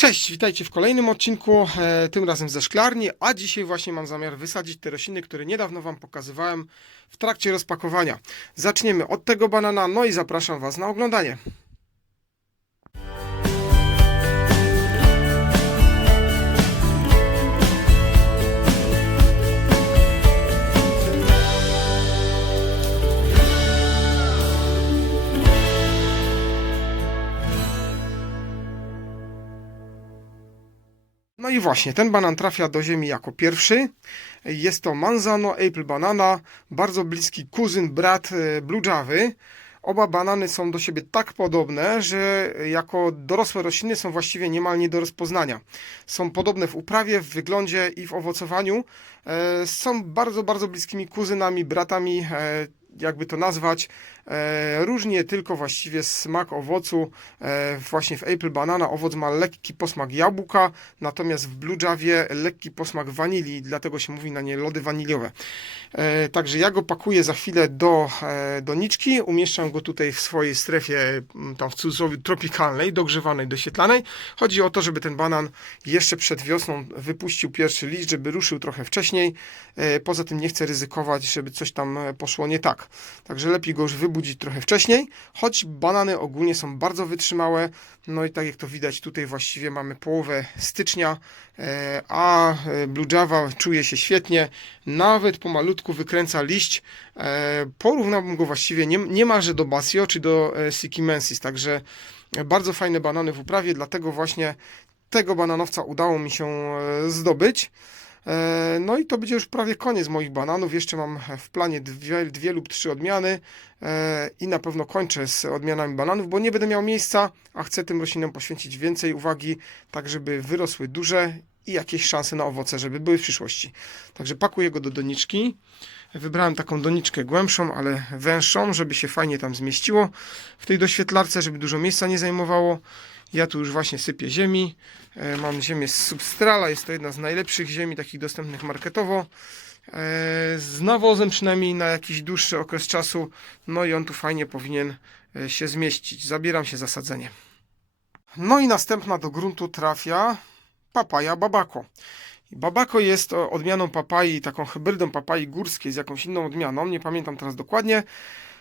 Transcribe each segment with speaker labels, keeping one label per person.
Speaker 1: Cześć, witajcie w kolejnym odcinku, e, tym razem ze szklarni, a dzisiaj właśnie mam zamiar wysadzić te rośliny, które niedawno Wam pokazywałem w trakcie rozpakowania. Zaczniemy od tego banana, no i zapraszam Was na oglądanie. No i właśnie, ten banan trafia do ziemi jako pierwszy. Jest to Manzano Apple Banana, bardzo bliski kuzyn, brat e, Blue Javy. Oba banany są do siebie tak podobne, że jako dorosłe rośliny są właściwie niemal nie do rozpoznania. Są podobne w uprawie, w wyglądzie i w owocowaniu. E, Są bardzo, bardzo bliskimi kuzynami, bratami, e, jakby to nazwać. E, Różnie tylko właściwie smak owocu. E, Właśnie w Apple Banana owoc ma lekki posmak jabłka, natomiast w Blue Javie lekki posmak wanilii, dlatego się mówi na nie lody waniliowe. E, Także ja go pakuję za chwilę do doniczki, umieszczam go tutaj w swojej strefie, m, tam w cudzysłowie tropikalnej, dogrzewanej, doświetlanej. Chodzi o to, żeby ten banan jeszcze przed wiosną wypuścił pierwszy liść, żeby ruszył trochę wcześniej. Poza tym nie chcę ryzykować, żeby coś tam poszło nie tak. Także lepiej go już wybudzić trochę wcześniej, choć banany ogólnie są bardzo wytrzymałe. No i tak jak to widać, tutaj właściwie mamy połowę stycznia, e, a e, Blue Java czuje się świetnie, nawet pomalutku wykręca liść. E, Porównałbym go właściwie nie, niemalże do Basio czy do Sikimensis, także bardzo fajne banany w uprawie, dlatego właśnie tego bananowca udało mi się zdobyć. E, No i to będzie już prawie koniec moich bananów. Jeszcze mam w planie dwie, dwie lub trzy odmiany e, i na pewno kończę z odmianami bananów, bo nie będę miał miejsca, a chcę tym roślinom poświęcić więcej uwagi, tak żeby wyrosły duże i jakieś szanse na owoce, żeby były w przyszłości. Także pakuję go do doniczki. Wybrałem taką doniczkę głębszą, ale węższą, żeby się fajnie tam zmieściło w tej doświetlarce, żeby dużo miejsca nie zajmowało. Ja tu już właśnie sypię ziemi. E, Mam ziemię z Substrala, jest to jedna z najlepszych ziemi, takich dostępnych marketowo. E, Z nawozem przynajmniej na jakiś dłuższy okres czasu. No i on tu fajnie powinien e, się zmieścić. Zabieram się za sadzenie. No i następna do gruntu trafia papaja babako. Babako jest odmianą papai, taką hybrydą papai górskiej z jakąś inną odmianą, nie pamiętam teraz dokładnie.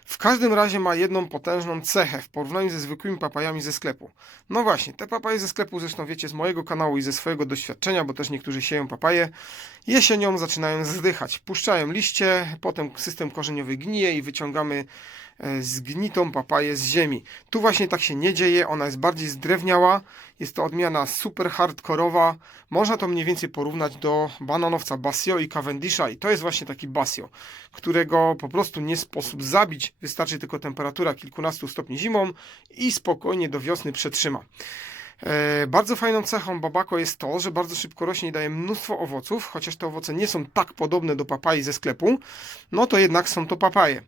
Speaker 1: W każdym razie ma jedną potężną cechę w porównaniu ze zwykłymi papajami ze sklepu. No właśnie, te papaje ze sklepu zresztą wiecie z mojego kanału i ze swojego doświadczenia, bo też niektórzy sieją papaje, jesienią zaczynają zdychać. Puszczają liście, potem system korzeniowy gnije i wyciągamy zgnitą papaję z ziemi. Tu właśnie tak się nie dzieje, ona jest bardziej zdrewniała, jest to odmiana super hardkorowa. Można to mniej więcej porównać do bananowca Basio i Cavendisha i to jest właśnie taki Basio, którego po prostu nie sposób zabić. Wystarczy tylko temperatura kilkunastu stopni zimą i spokojnie do wiosny przetrzyma. E, Bardzo fajną cechą babako jest to, że bardzo szybko rośnie i daje mnóstwo owoców, chociaż te owoce nie są tak podobne do papai ze sklepu, no to jednak są to papaje.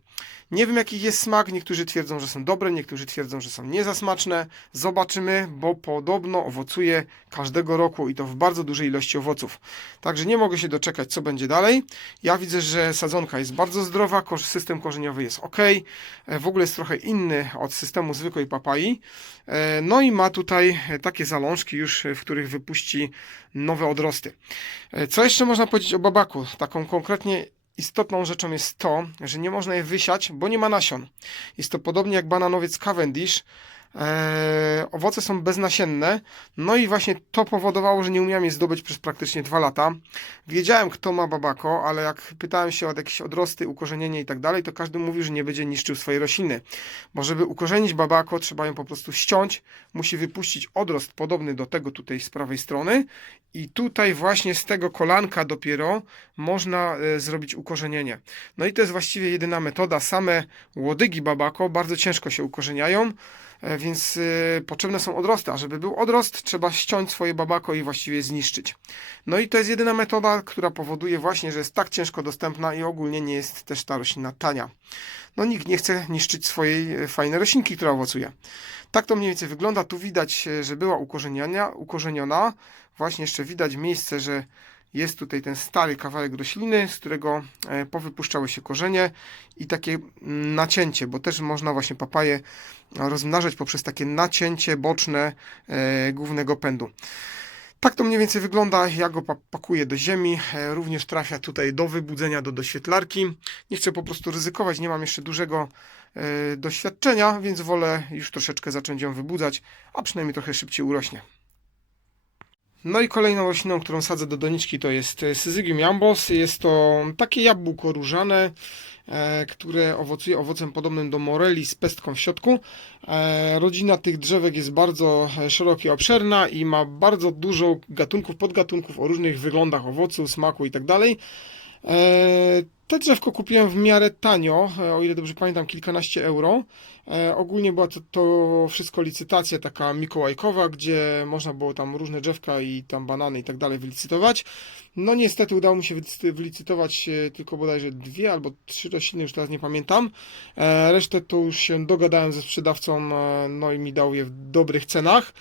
Speaker 1: Nie wiem jaki jest smak, niektórzy twierdzą, że są dobre, niektórzy twierdzą, że są nie za smaczne. Zobaczymy, bo podobno owocuje każdego roku i to w bardzo dużej ilości owoców. Także nie mogę się doczekać, co będzie dalej. Ja widzę, że sadzonka jest bardzo zdrowa, system korzeniowy jest ok, e, w ogóle jest trochę inny od systemu zwykłej papai. E, No i ma tutaj takie zalążki już, w których wypuści nowe odrosty. E, Co jeszcze można powiedzieć o babaku? Taką konkretnie istotną rzeczą jest to, że nie można je wysiać, bo nie ma nasion. Jest to podobnie jak bananowiec Cavendish. Eee, owoce są beznasienne, no i właśnie to powodowało, że nie umiałem je zdobyć przez praktycznie dwa lata. Wiedziałem, kto ma babako, ale jak pytałem się o jakieś odrosty, ukorzenienie i tak dalej, to każdy mówił, że nie będzie niszczył swojej rośliny. Bo żeby ukorzenić babako, trzeba ją po prostu ściąć, musi wypuścić odrost podobny do tego tutaj z prawej strony i tutaj właśnie z tego kolanka dopiero można e, zrobić ukorzenienie. No i to jest właściwie jedyna metoda. Same łodygi babako bardzo ciężko się ukorzeniają, e, więc e, potrzebne są odrosty, a żeby był odrost, trzeba ściąć swoje babako i właściwie zniszczyć. No i to jest jedyna metoda, która powoduje właśnie, że jest tak ciężko dostępna i ogólnie nie jest też ta roślina tania. No nikt nie chce niszczyć swojej e, fajnej roślinki, która owocuje. Tak to mniej więcej wygląda. Tu widać, e, że była ukorzeniona. Właśnie jeszcze widać miejsce, że jest tutaj ten stary kawałek rośliny, z którego e, powypuszczały się korzenie i takie mm, nacięcie, bo też można właśnie papaję rozmnażać poprzez takie nacięcie boczne e, głównego pędu. Tak to mniej więcej wygląda. Ja go pa- pakuję do ziemi. E, Również trafia tutaj do wybudzenia, do doświetlarki. Nie chcę po prostu ryzykować, nie mam jeszcze dużego doświadczenia, więc wolę już troszeczkę zacząć ją wybudzać, a przynajmniej trochę szybciej urośnie. No i kolejną rośliną, którą sadzę do doniczki to jest e, Syzygium jambos. Jest to takie jabłko różane, e, które owocuje owocem podobnym do moreli z pestką w środku. E, Rodzina tych drzewek jest bardzo szeroka i obszerna i ma bardzo dużo gatunków, podgatunków o różnych wyglądach owocu, smaku itd. Te drzewko kupiłem w miarę tanio, e, o ile dobrze pamiętam, kilkanaście euro. E, Ogólnie była to, to wszystko licytacja taka mikołajkowa, gdzie można było tam różne drzewka i tam banany i tak dalej wylicytować. No niestety udało mi się wylicy- wylicytować e, tylko bodajże dwie albo trzy rośliny, już teraz nie pamiętam. Resztę to już się dogadałem ze sprzedawcą, no i mi dał je w dobrych cenach.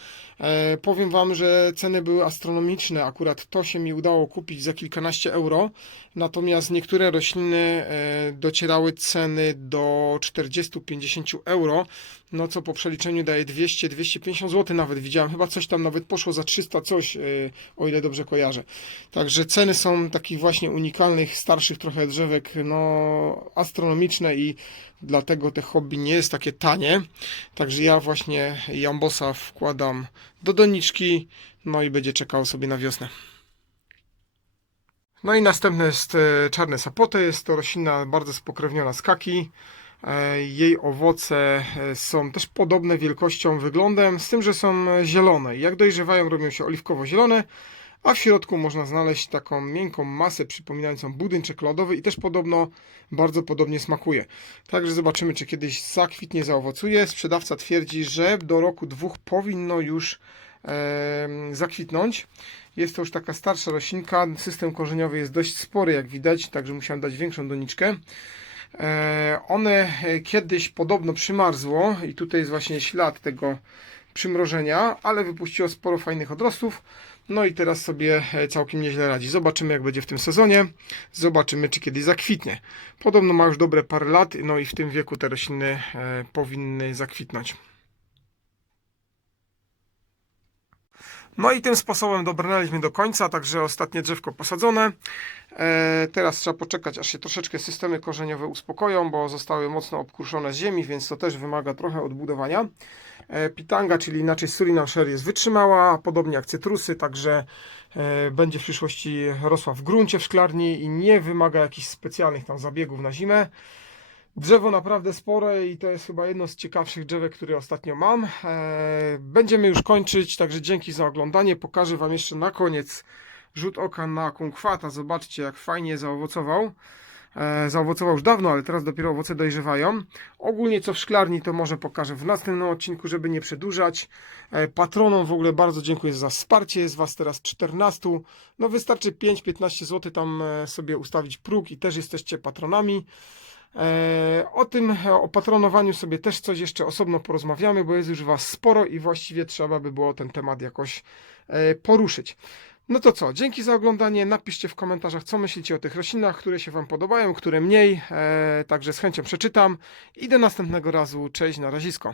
Speaker 1: Powiem Wam, że ceny były astronomiczne. Akurat to się mi udało kupić za kilkanaście euro. Natomiast niektóre rośliny e, docierały ceny do 40-50 euro, no co po przeliczeniu daje 200-250 zł nawet. Widziałem, chyba coś tam nawet poszło za 300 coś, e, o ile dobrze kojarzę. Także ceny są takich właśnie unikalnych, starszych trochę drzewek, no astronomiczne i dlatego te hobby nie jest takie tanie. Także ja właśnie jambosa wkładam do doniczki, no i będzie czekał sobie na wiosnę. No i następne jest e, czarne sapote. Jest to roślina bardzo spokrewniona z kaki. E, Jej owoce e, są też podobne wielkością, wyglądem, z tym, że są zielone. Jak dojrzewają, robią się oliwkowo-zielone, a w środku można znaleźć taką miękką masę przypominającą budyń czekoladowy i też podobno bardzo podobnie smakuje. Także zobaczymy, czy kiedyś zakwitnie, zaowocuje. Sprzedawca twierdzi, że do roku dwóch powinno już zakwitnąć. Jest to już taka starsza roślinka. System korzeniowy jest dość spory, jak widać, także musiałem dać większą doniczkę. E, One e, kiedyś podobno przymarzło i tutaj jest właśnie ślad tego przymrożenia, ale wypuściło sporo fajnych odrostów. No i teraz sobie e, całkiem nieźle radzi. Zobaczymy, jak będzie w tym sezonie. Zobaczymy, czy kiedyś zakwitnie. Podobno ma już dobre parę lat, no i w tym wieku te rośliny powinny zakwitnąć. No i tym sposobem dobrnęliśmy do końca, także ostatnie drzewko posadzone. E, teraz trzeba poczekać, aż się troszeczkę systemy korzeniowe uspokoją, bo zostały mocno obkruszone z ziemi, więc to też wymaga trochę odbudowania. E, pitanga, czyli inaczej Surinam Sher jest wytrzymała, podobnie jak cytrusy, także e, będzie w przyszłości rosła w gruncie w szklarni i nie wymaga jakichś specjalnych tam zabiegów na zimę. Drzewo naprawdę spore i to jest chyba jedno z ciekawszych drzewek, które ostatnio mam. E, Będziemy już kończyć, także dzięki za oglądanie. Pokażę Wam jeszcze na koniec rzut oka na kunkwata. Zobaczcie, jak fajnie zaowocował. E, Zaowocował już dawno, ale teraz dopiero owoce dojrzewają. Ogólnie co w szklarni, to może pokażę w następnym odcinku, żeby nie przedłużać. E, Patronom w ogóle bardzo dziękuję za wsparcie. Jest Was teraz 14. No wystarczy 5-15 zł tam sobie ustawić próg i też jesteście patronami. E, O tym, o patronowaniu sobie też coś jeszcze osobno porozmawiamy, bo jest już Was sporo i właściwie trzeba by było ten temat jakoś e, poruszyć. No to co, dzięki za oglądanie. Napiszcie w komentarzach, co myślicie o tych roślinach, które się Wam podobają, które mniej. E, Także z chęcią przeczytam. I do następnego razu. Cześć, na razisko.